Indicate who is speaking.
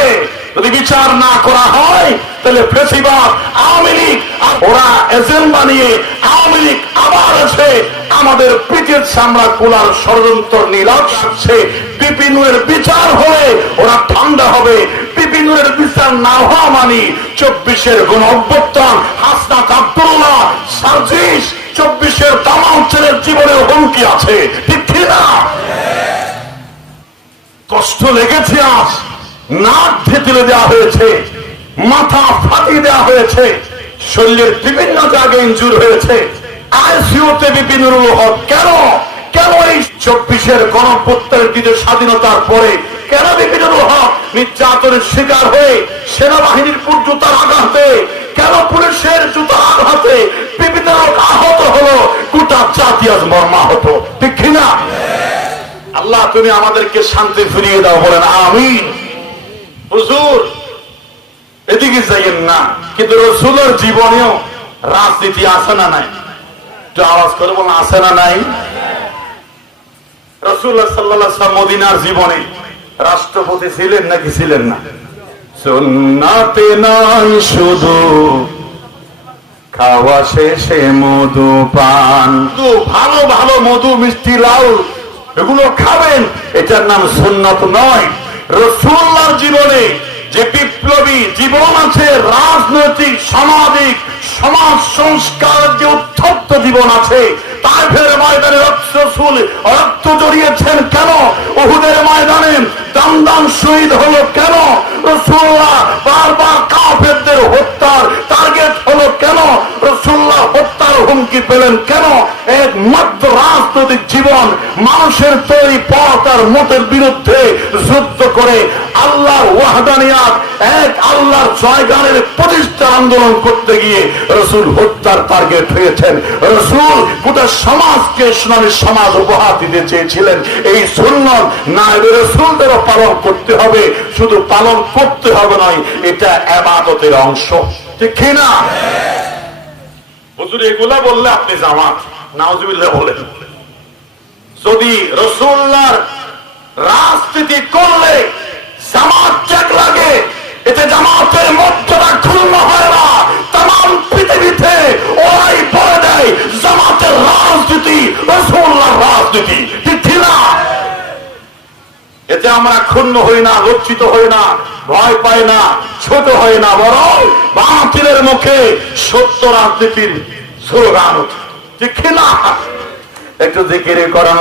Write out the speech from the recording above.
Speaker 1: হবে। যদি বিচার না করা হয়, তাহলে ফেসিবাদ, আওয়ামী লীগ ওরা এজেন্ট বানিয়ে আওয়ামী লীগ আবার আছে। আমাদের পিঠের চামড়া কোলার ষড়যন্ত্র নীলাভ আসছে বিপিনুয়ের বিচার হলে ওরা ঠান্ডা হবে। বিপিনুয়ের বিচার না হওয়া মানি চব্বিশের গণ অভ্যুত্থান। হাসনাত আব্দুল্লাহ, সার্জিস, চব্বিশের তামাঞ্চলের জীবনের হুমকি আছে। ঠিক না? কষ্ট লেগেছে আজ। নাক ভেতরে দেওয়া হয়েছে, মাথা ফাটিয়ে দেওয়া হয়েছে, শরীরের বিভিন্ন জায়গায় ইঞ্জুর হয়েছে। আইসিউতে বিপিনুরুল হক, কেন? কেন এই চব্বিশের গণপ্রত্যারের দ্বিতীয় স্বাধীনতার পরে? কেন বিপিনুরুল হক নির্যাতনের শিকার হয়ে সেনাবাহিনীর জুতার আঘাতে? কেন পুলিশের জুতার আঘাতে বিভিন্ন আহত হলো? গোটা জাতি আজ মর্মাহত, ঠিক কিনা? আল্লাহ, তুমি আমাদেরকে শান্তি ফিরিয়ে দাও, বলেন আমি হুজুর, এদিকে যাইয়েন না, কিন্তু রসুলের জীবনেও রাজনীতি আছে না নাই? একটু আওয়াজ করে বলেন, আছে না নাই? রসুল্লাহ সাল্লাহ মদিনার জীবনে রাষ্ট্রপতি ছিলেন নাকি ছিলেন না? সুন্নাতে নাই শুধু খাওয়া শেষে মধু পান। ভালো ভালো মধু, মিষ্টি, লাউ, এগুলো খাবেন, এটার নাম সুন্নত নয়। রসুল্লার জীবনে যে বিপ্লবী জীবন আছে, রাজনৈতিক, সামাজিক, সমাজ সংস্কার যে উত্থপ্ত জীবন আছে, তার ফের ময়দানে রক্ত সুল রক্ত জড়িয়েছেন কেন? ওহুদের ময়দানে দাম দাম শহীদ হলো কেন? রসুল্লাহ বারবার হুমকি পেলেন কেন? একমাত্র রাজনৈতিক জীবন মানুষের তৈরি পথ আর মতের বিরুদ্ধে যুদ্ধ করে আল্লাহর ওয়াহদানিয়াত, এক আল্লাহর জয়গানের প্রতিষ্ঠা আন্দোলন করতে গিয়ে রসুল হত্যার টার্গেট হয়েছেন। রসুল গোটা সমাজকে ইসলামী সমাজ উপহার দিতে চেয়েছিলেন। এই সুন্নত নায়ব রসুলদেরও পালন করতে হবে, শুধু পালন করতে হবে নয়, এটা এবাদতের অংশ। ঠিক কিনা হুজুর এগুলা বললে আপনি জামাত। নাওজুবিল্লাহ বলেন। যদি রসুল্লাহর রাজনীতি এতে আমরা ক্ষুণ্ণ হই না, লজ্জিত হই না, ভয় পাই না, ছোট হয় না, বরং বাতিলের মুখে সত্য রাজনীতির স্লোগান। ঠিক না একটু জিকির করান